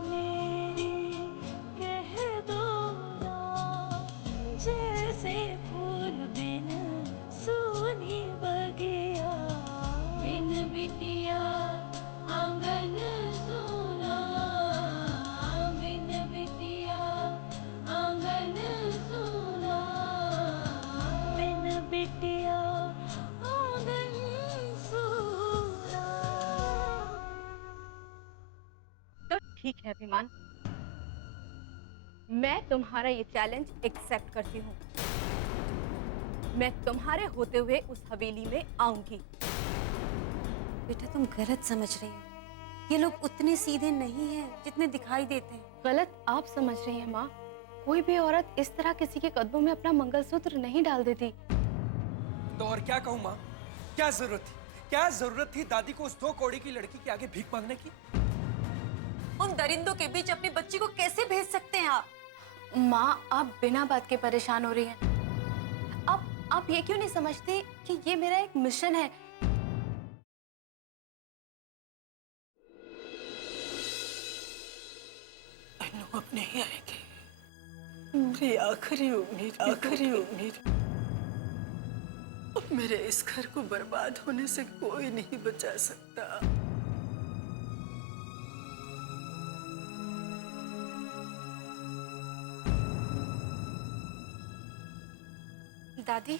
मेरी कह दो ना, जैसे फूल बिन सूनी बगिया, बिन बिटिया आंगन सूना, बिन बिटिया आंगन सूना, बिन बिटिया आंगन सूना। तो ठीक है अभिमान, मैं तुम्हारा ये चैलेंज एक्सेप्ट करती हूँ। मैं तुम्हारे होते हुए उस हवेली में आऊंगी। बेटा तुम गलत समझ रही हो, ये लोग उतने सीधे नहीं हैं जितने दिखाई देते हैं। गलत आप समझ रही हैं माँ। कोई भी औरत इस तरह किसी के कदमों में अपना मंगलसूत्र नहीं डाल देती। तो और क्या कहूँ माँ, क्या जरूरत थी, क्या जरूरत थी दादी को उस 2 कौड़ी की लड़की के आगे भीख मांगने की? उन दरिंदों के बीच अपनी बच्ची को कैसे भेज सकते हैं आप? माँ आप बिना बात के परेशान हो रही हैं। आप ये क्यों नहीं समझते कि ये मेरा एक मिशन है। अब नहीं आएगी, मेरी आखिरी उम्मीद, आखिरी उम्मीद। अब मेरे इस घर को बर्बाद होने से कोई नहीं बचा सकता। दादी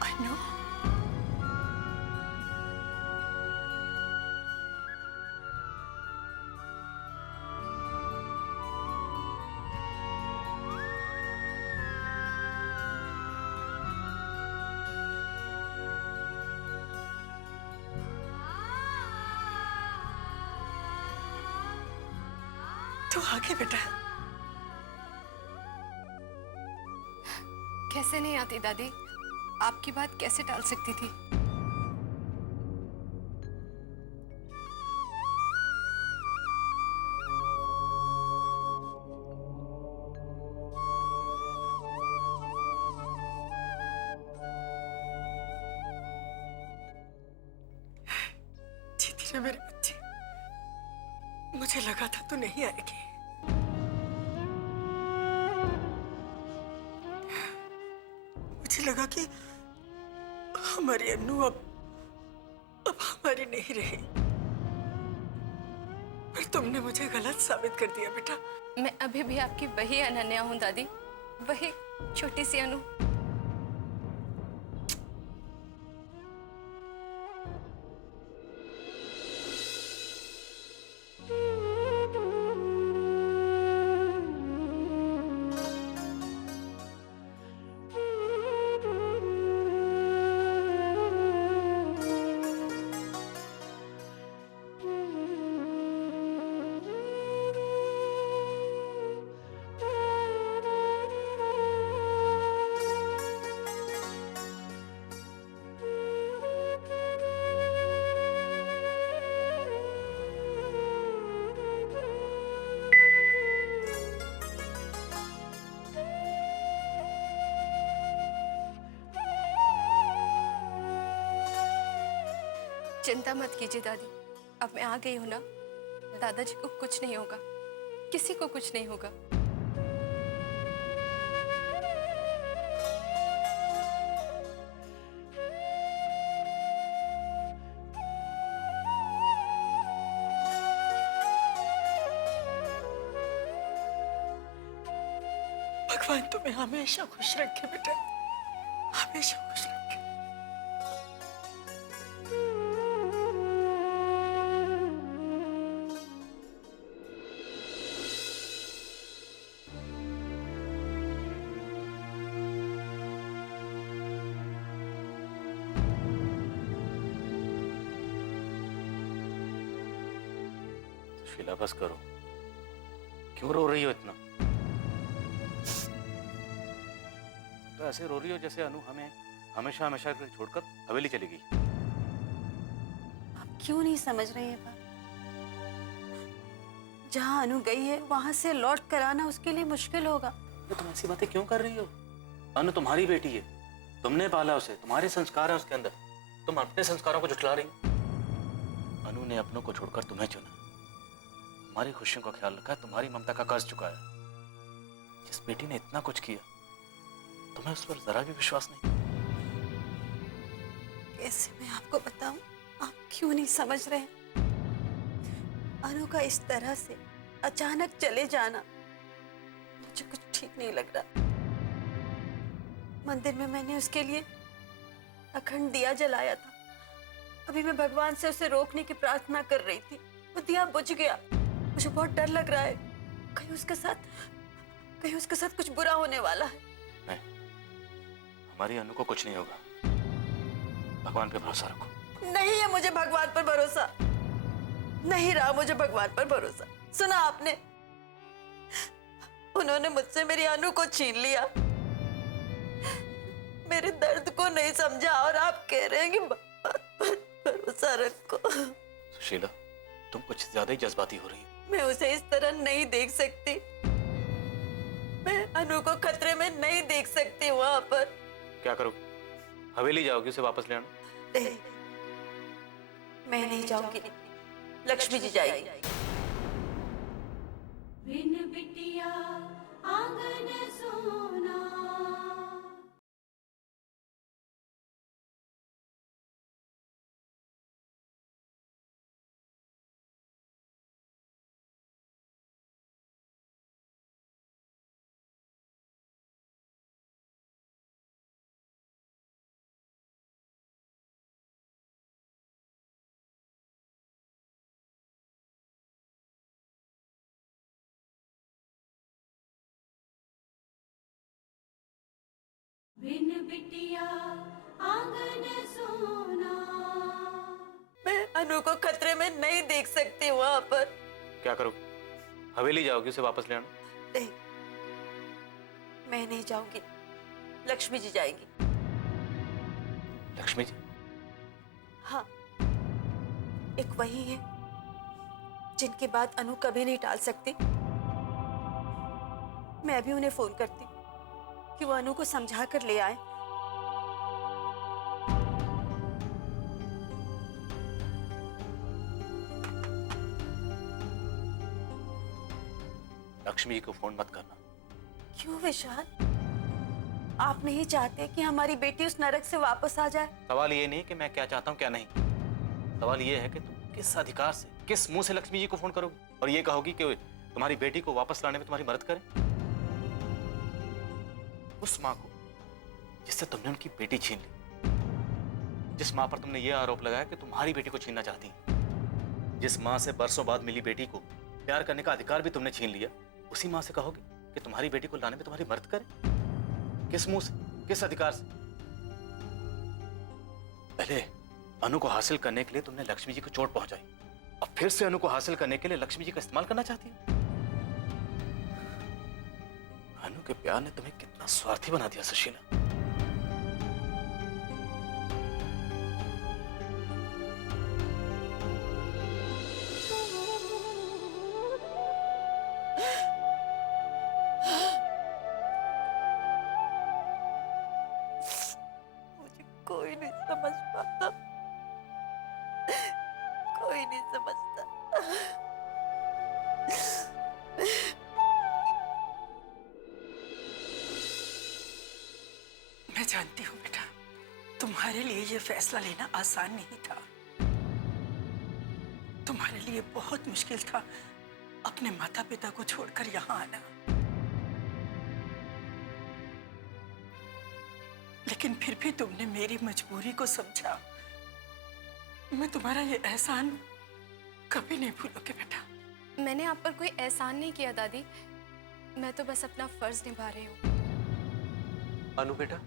I know. तू आगे बेटा। कैसे नहीं आती दादी, आपकी बात कैसे टाल सकती थी। जीती रहे मेरे बच्चे, मुझे लगा था तू नहीं आएगी। मुझे लगा कि हमारी अन्नू अब हमारी नहीं रही, पर तुमने मुझे गलत साबित कर दिया बेटा। मैं अभी भी आपकी वही अनन्या हूँ दादी, वही छोटी सी अनु। चिंता मत कीजिए दादी, अब मैं आ गई हूँ ना, दादाजी को कुछ नहीं होगा, किसी को कुछ नहीं होगा। भगवान तुम्हें हमेशा खुश रखे बेटा, हमेशा खुश रखे। शीला बस करो, क्यों रो रही हो इतना? तो ऐसे रो रही हो जैसे अनु हमें हमेशा हमेशा के लिए छोड़कर हवेली चली गई। आप क्यों नहीं समझ रहे हैं बात? जहाँ अनु गई है वहां से लौट कर आना उसके लिए मुश्किल होगा। तो तुम ऐसी बातें क्यों कर रही हो? अनु तुम्हारी बेटी है, तुमने पाला उसे, तुम्हारे संस्कार है उसके अंदर, तुम अपने संस्कारों को झुठला रही हो। अनु ने अपनों को छोड़कर तुम्हें चुना, तुम्हारी खुशियों का ख्याल रखा, तुम्हारी ममता का कर्ज चुकाया। जिस बेटी ने इतना कुछ किया, तुम्हें उस पर जरा भी विश्वास नहीं। कैसे मैं आपको बताऊं? आप क्यों नहीं समझ रहे? अनु का इस तरह से अचानक चले जाना मुझे कुछ ठीक नहीं लग रहा। मंदिर में मैंने उसके लिए अखंड दिया जलाया था। अभी मैं भगवान से उसे रोकने की प्रार्थना कर रही थी, वो दिया बुझ गया। मुझे बहुत डर लग रहा है, कहीं उसके साथ कुछ बुरा होने वाला है। नहीं, हमारी अनु को कुछ नहीं होगा, भगवान पे भरोसा रखो। नहीं है मुझे भगवान पर भरोसा, नहीं रहा मुझे भगवान पर भरोसा। सुना आपने, उन्होंने मुझसे मेरी अनु को छीन लिया, मेरे दर्द को नहीं समझा, और आप कह रहे हैं कि बात पर भरोसा रखो। सुशीला, तुम कुछ ज्यादा ही जज्बाती हो रही हो। मैं उसे इस तरह नहीं देख सकती, मैं अनु को खतरे में नहीं देख सकती। वहां पर क्या करोगी? हवेली जाओगी उसे वापस ले आना? नहीं, मैं नहीं जाऊंगी, लक्ष्मी जी जाएगी। बिन बिटिया आंगन सोना। बिन बिटिया आंगन सोना। मैं अनु को खतरे में नहीं देख सकती वहां पर। क्या करोगी? हवेली जाओगी उसे वापस ले आना? नहीं, मैं नहीं जाऊंगी, लक्ष्मी जी जाएंगी। लक्ष्मी जी? हाँ, एक वही है जिनकी बात अनु कभी नहीं टाल सकती। मैं अभी उन्हें फोन करती कि वो अनु को समझा कर ले आए। लक्ष्मी जी को फोन मत करना। क्यों विशाल? आप नहीं चाहते कि हमारी बेटी उस नरक से वापस आ जाए? सवाल ये नहीं कि मैं क्या चाहता हूँ क्या नहीं, सवाल ये है कि तुम किस अधिकार से, किस मुंह से लक्ष्मी जी को फोन करोगी और ये कहोगी कि तुम्हारी बेटी को वापस लाने में तुम्हारी मदद करें? उस माँ को जिससे तुमने उनकी बेटी छीन ली, जिस माँ पर तुमने ये आरोप लगाया कि तुम्हारी बेटी को छीनना चाहती है, जिस माँ से बरसों बाद मिली बेटी को प्यार करने का अधिकार भी तुमने छीन लिया, उसी माँ से कहोगे कि तुम्हारी बेटी को लाने में तुम्हारी मदद करे? किस मुंह से, किस अधिकार से? पहले अनु को हासिल करने के लिए तुमने लक्ष्मी जी को चोट पहुंचाई, अब फिर से अनु को हासिल करने के लिए लक्ष्मी जी का इस्तेमाल करना चाहती हो? अनु के प्यार ने तुम्हें कितना स्वार्थी बना दिया सुशीला। मुझे कोई नहीं समझ पाता, कोई नहीं समझता। मैं जानती हूँ बेटा, तुम्हारे लिए ये फैसला लेना आसान नहीं था। तुम्हारे लिए बहुत मुश्किल था अपने माता पिता को छोड़कर यहाँ आना, लेकिन फिर भी तुमने मेरी मजबूरी को समझा। मैं तुम्हारा ये एहसान कभी नहीं भूलूंगी बेटा। मैंने आप पर कोई एहसान नहीं किया दादी, मैं तो बस अपना फर्ज निभा रही हूँ। अनु बेटा,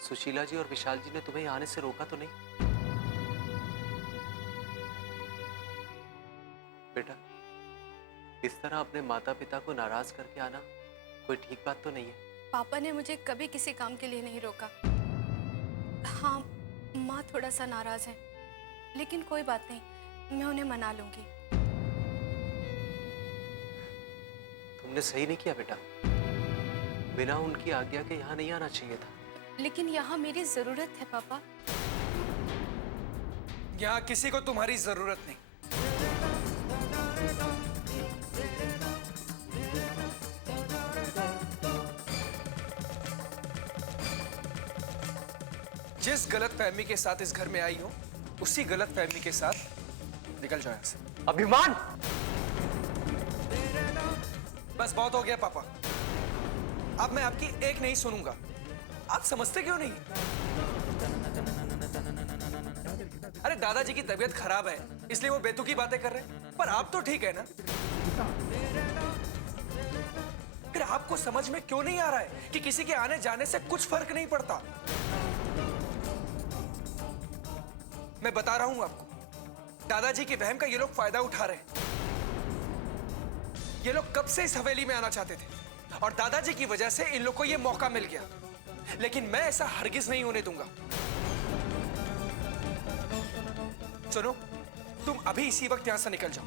सुशीला जी और विशाल जी ने तुम्हें यहाँ आने से रोका तो नहीं? बेटा, इस तरह अपने माता पिता को नाराज करके आना कोई ठीक बात तो नहीं है। पापा ने मुझे कभी किसी काम के लिए नहीं रोका। हाँ, माँ थोड़ा सा नाराज है, लेकिन कोई बात नहीं, मैं उन्हें मना लूंगी। तुमने सही नहीं किया बेटा, बिना उनकी आज्ञा के यहाँ नहीं आना चाहिए था। लेकिन यहाँ मेरी जरूरत है पापा। यहाँ किसी को तुम्हारी जरूरत नहीं। जिस गलत फहमी के साथ इस घर में आई हो, उसी गलत फहमी के साथ निकल जाओ यहाँ से। अभिमान! बस बहुत हो गया पापा, अब मैं आपकी एक नहीं सुनूंगा। आप समझते क्यों नहीं? अरे दादाजी की तबीयत खराब है, इसलिए वो बेतुकी बातें कर रहे हैं, पर आप तो ठीक है ना? फिर आपको समझ में क्यों नहीं आ रहा है कि किसी के आने जाने से कुछ फर्क नहीं पड़ता? मैं बता रहा हूं आपको, दादाजी की बहन का ये लोग फायदा उठा रहे हैं। ये लोग कब से इस हवेली में आना चाहते थे और दादाजी की वजह से इन लोग को ये मौका मिल गया, लेकिन मैं ऐसा हरगिज नहीं होने दूंगा। सुनो, तुम अभी इसी वक्त यहां से निकल जाओ।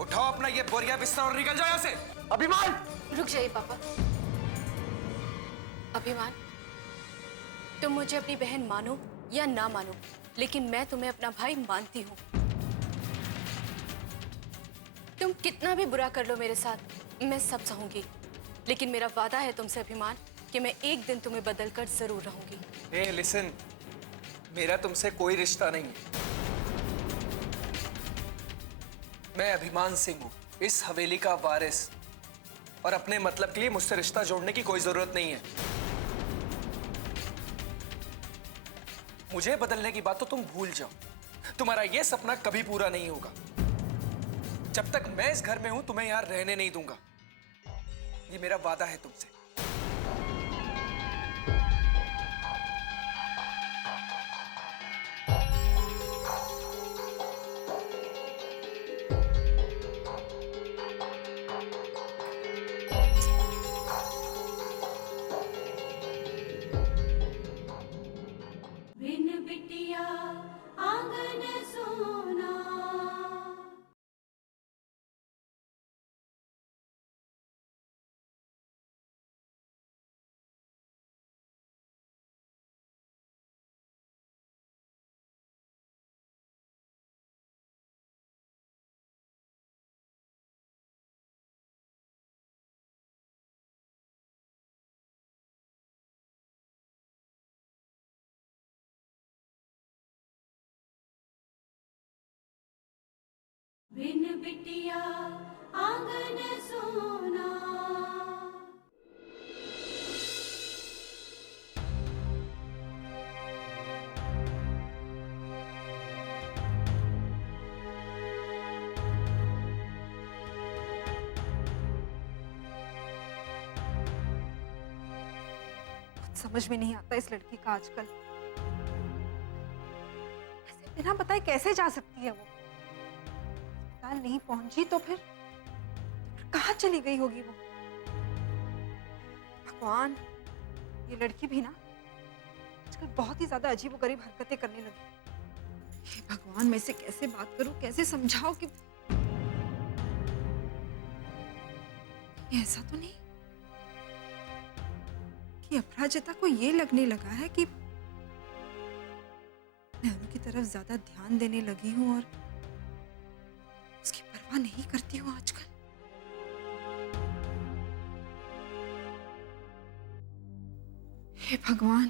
उठाओ अपना ये बोरिया बिस्तर और निकल जाओ यहां से। अभिमान! रुक जाइए पापा। अभिमान, तुम मुझे अपनी बहन मानो या ना मानो, लेकिन मैं तुम्हें अपना भाई मानती हूँ। तुम कितना भी बुरा कर लो मेरे साथ, मैं सब सहूंगी, लेकिन मेरा वादा है तुमसे अभिमान कि मैं एक दिन तुम्हें बदल कर जरूर रहूंगी। हे लिसन, मेरा तुमसे कोई रिश्ता नहीं है। मैं अभिमान सिंह हूं, इस हवेली का वारिस, और अपने मतलब के लिए मुझसे रिश्ता जोड़ने की कोई जरूरत नहीं है। मुझे बदलने की बात तो तुम भूल जाओ, तुम्हारा यह सपना कभी पूरा नहीं होगा। जब तक मैं इस घर में हूं, तुम्हें यहां रहने नहीं दूंगा। ये मेरा वादा है तुमसे। बिन बिटिया आंगन सोना। बिन बिटिया आंगन सोना। समझ में नहीं आता इस लड़की का आजकल। ऐसे बिना बताए कैसे जा सकती है वो? अस्पताल नहीं पहुंची तो फिर कहाँ चली गई होगी वो? भगवान, ये लड़की भी ना आजकल बहुत ही ज्यादा अजीबोगरीब हरकतें करने लगी। हे भगवान, मैं इसे कैसे बात करूं, कैसे समझाऊं कि ऐसा तो नहीं कि अपराजिता को ये लगने लगा है कि मैं उनकी तरफ ज्यादा ध्यान देने लगी हूं और उसकी परवाह नहीं करती हूं आजकल। हे भगवान,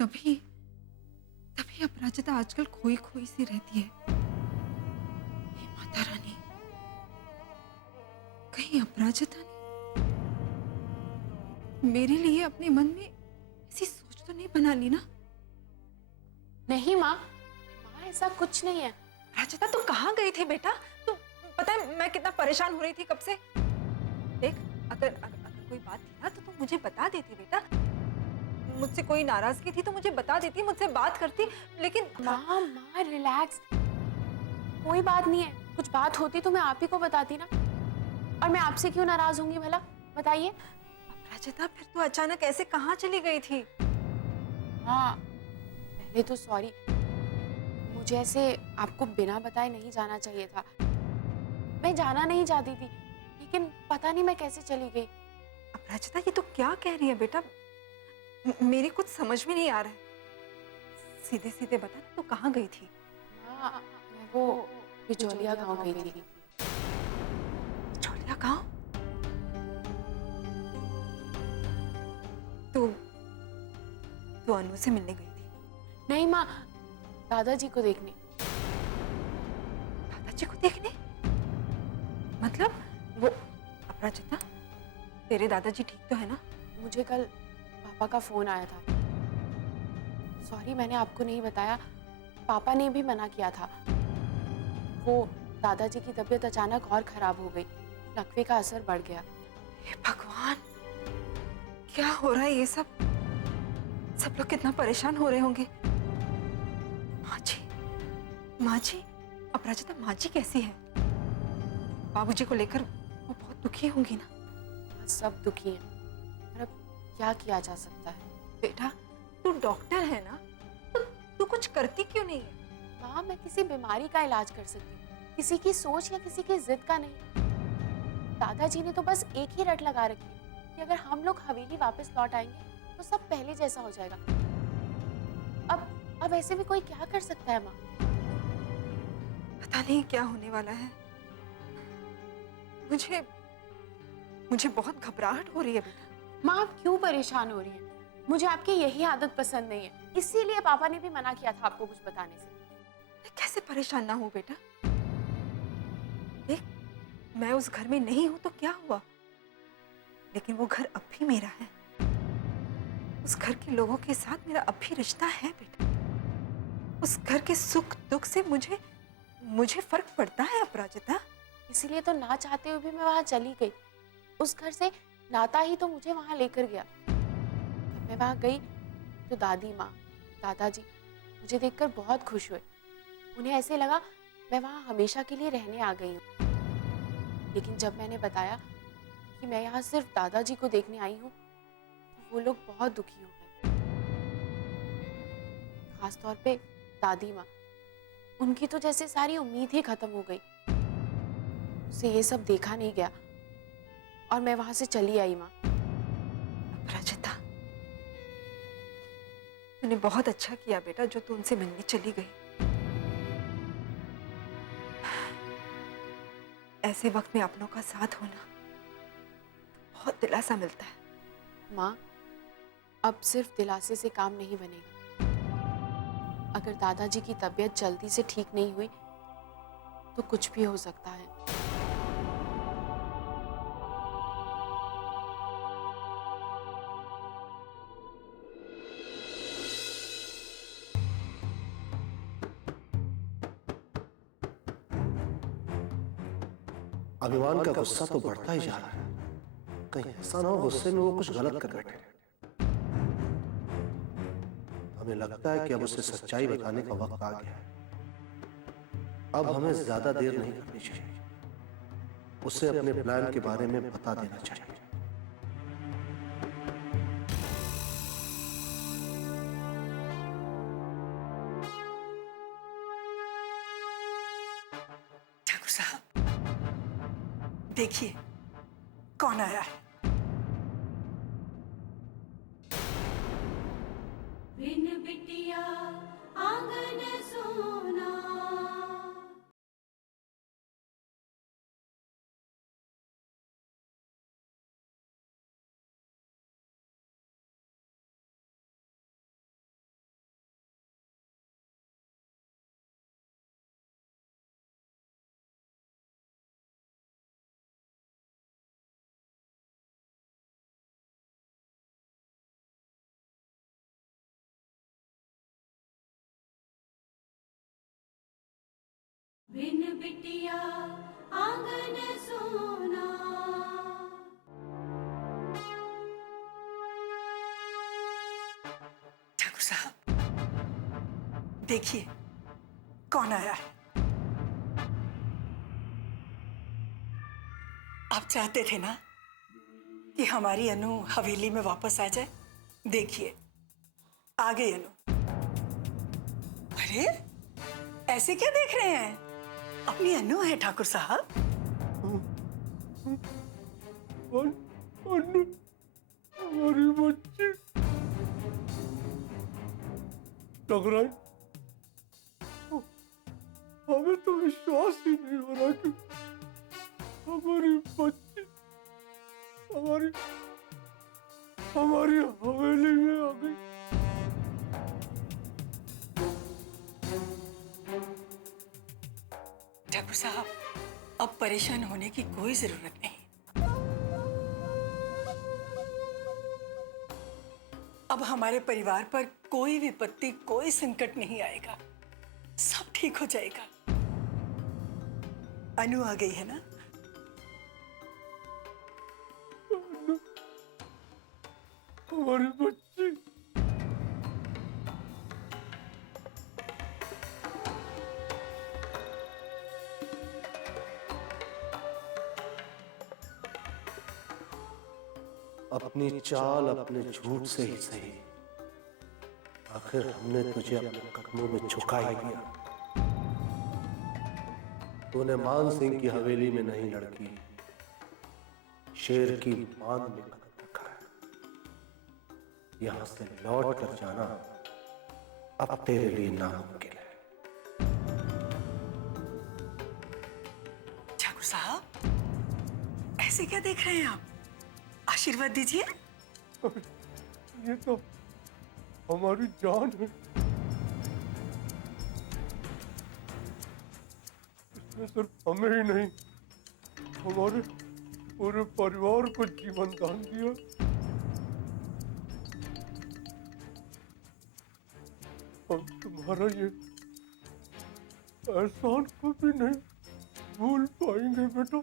तभी तभी अपराजिता आजकल खोई खोई सी रहती है। हे माता रानी, कहीं अपराजिता ने मेरे लिए अपने मन में ऐसी सोच तो नहीं बना ली ना? नहीं माँ, ऐसा कुछ नहीं है। राजिता, तुम कहाँ गई थी बेटा? तुम पता है मैं कितना परेशान हो रही थी कब से? देख, अगर कोई बात थी ना तो तुम मुझे बता देती बेटा। मुझसे कोई नाराजगी थी तो मुझे बता देती, मुझसे बात करती। लेकिन माँ रिलैक्स, कोई बात नहीं है। कुछ बात होती तो मैं आप ही को बताती ना, और मैं आपसे क्यों नाराज होंगी भला? बताइए। अपराजिता, फिर तू अचानक ऐसे कहाँ चली गई थी? हाँ, पहले तो सॉरी, मुझे ऐसे आपको बिना बताए नहीं जाना चाहिए था। मैं जाना नहीं चाहती थी, लेकिन पता नहीं मैं कैसे चली गई। अपराजिता, ये तो क्या कह रही है बेटा? मेरी कुछ समझ में नहीं आ रहा है। सीधे सीधे बता ना, तू कहाँ गई थी? हाँ, मैं वो बिचौलिया गांव गई थी। बिचौलिया गांव? तू तू अनु से मिलने गई थी? नहीं माँ, दादाजी को देखने। दादाजी को देखने? मतलब वो अपराजिता, तेरे दादाजी ठीक तो है ना? मुझे कल पापा का फोन आया था। सॉरी, मैंने आपको नहीं बताया, पापा ने भी मना किया था। वो दादाजी की तबीयत अचानक और खराब हो गई, लकवे का असर बढ़ गया। हे भगवान, क्या हो रहा है ये सब? सब लोग कितना परेशान हो रहे होंगे। माँ जी, अपराजिता माँ जी कैसी है? बाबूजी को लेकर वो बहुत दुखी होंगी ना? सब दुखी हैं, पर अब क्या किया जा सकता है। बेटा, तू डॉक्टर है ना, तो तू कुछ करती क्यों नहीं है? माँ, मैं किसी बीमारी का इलाज कर सकती हूँ, किसी की सोच या किसी की जिद का नहीं। दादाजी ने तो बस एक ही रट लगा रखी है कि अगर हम लोग हवेली वापस लौट आएंगे तो सब पहले जैसा हो जाएगा। अब ऐसे भी कोई क्या कर सकता है माँ? पता नहीं क्या होने वाला है। मुझे बहुत घबराहट हो रही है बेटा। माँ, आप क्यों परेशान हो रही हैं? मुझे आपकी यही आदत पसंद नहीं है, इसीलिए पापा ने भी मना किया था आपको कुछ बताने से। मैं कैसे परेशान ना हूँ बेटा? देख, मैं उस घर में नहीं हूं तो क्या हुआ, लेकिन वो घर अब भी मेरा है। उस घर के लोगों के साथ मेरा अब भी रिश्ता है बेटा। उस घर के सुख दुख से मुझे फर्क पड़ता है अपराजिता। इसीलिए तो ना चाहते हुए भी मैं वहां चली गई। उस घर से नाता ही तो मुझे वहां लेकर गया। जब मैं वहां गई तो दादी माँ, दादाजी मुझे देखकर बहुत खुश हुए। उन्हें ऐसे लगा मैं वहां हमेशा के लिए रहने आ गई हूँ। लेकिन जब मैंने बताया कि मैं यहाँ सिर्फ दादाजी को देखने आई हूँ, तो वो लोग बहुत दुखी हो गए। खासतौर पे दादी माँ, उनकी तो जैसे सारी उम्मीद ही खत्म हो गई। उसे ये सब देखा नहीं गया और मैं वहां से चली आई माँ। अपराजिता, तूने बहुत अच्छा किया बेटा जो तू उनसे मिलने चली गई। ऐसे वक्त में अपनों का साथ होना बहुत दिलासा मिलता है। माँ, अब सिर्फ दिलासे से काम नहीं बनेगा। अगर दादाजी की तबीयत जल्दी से ठीक नहीं हुई तो कुछ भी हो सकता है। अभिमान का गुस्सा तो बढ़ता ही जा रहा है। कहीं ऐसा ना हो गुस्से में वो कुछ गलत कर बैठे। हमें लगता है कि अब उसे सच्चाई बताने का वक्त आ गया है। अब हमें ज्यादा देर नहीं करनी चाहिए। उसे अपने प्लान के बारे में बता देना चाहिए। ठाकुर साहब, देखिए कौन आया है। बिन बिटिया आंगन सोना। बिन बिटिया आंगन सोना। ठाकुर साहब, देखिए कौन आया है। आप चाहते थे ना कि हमारी अनु हवेली में वापस आ जाए। देखिए आ गई अनु। अरे ऐसे क्या देख रहे हैं? अपनी अनु है ठाकुर साहब। अनु हमारी बच्ची लग रहा है, हमें तो विश्वास ही नहीं हो रहा कि हमारी बच्ची हमारी हवेली में आ गई। ठाकुर साहब अब परेशान होने की कोई जरूरत नहीं। अब हमारे परिवार पर कोई विपत्ति, कोई संकट नहीं आएगा। सब ठीक हो जाएगा। अनु आ गई है ना? हमारी बच्ची अपनी चाल अपने झूठ से ही सही, आखिर हमने तुझे अपने कदमों में झुका ही दिया। तूने मान सिंह की हवेली में नहीं लड़की, शेर की मान में कदम रखा है। यहां से लौट कर जाना अब तेरे लिए नामुमकिन है। ठाकुर साहब ऐसे क्या देख रहे हैं आप? आशीर्वाद दीजिए। ये तो हमारी जान है, इसने सिर्फ हमें ही नहीं हमारे पूरे परिवार को जीवन दान दिया। हम तुम्हारा ये एहसान कभी नहीं भूल पाएंगे बेटा।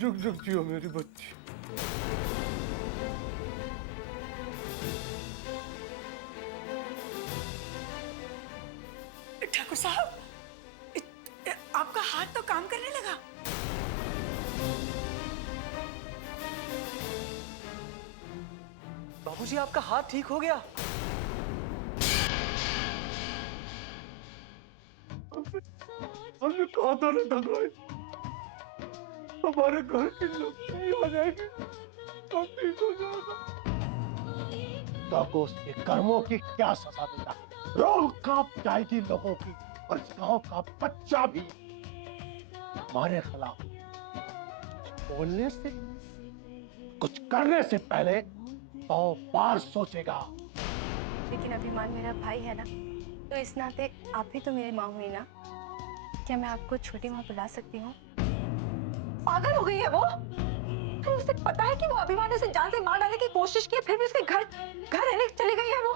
जुग जुग जियो मेरी बच्ची। ठाकुर साहब आपका हाथ तो काम करने लगा। बाबूजी आपका हाथ ठीक हो गया। हमने कहा था ना धनराज, हमारे घर की लक्ष्मी आ जाएगी, सब ठीक हो जाएगा। को उसके कर्मों की क्या सजा देगा? रोह कांप जाएगी लोगों की, और इस गांव का बच्चा भी हमारे खिलाफ बोलने से, कुछ करने से पहले 100 बार सोचेगा। लेकिन अभिमान मेरा भाई है ना, तो इस नाते आप भी तो मेरी माँ हुई ना। क्या मैं आपको छोटी माँ बुला सकती हूँ? पागल हो गई है वो। अरे उसे पता है कि वो अभिमान से जान से मार डालने की कोशिश की, फिर भी उसके घर रहने चली गई है वो।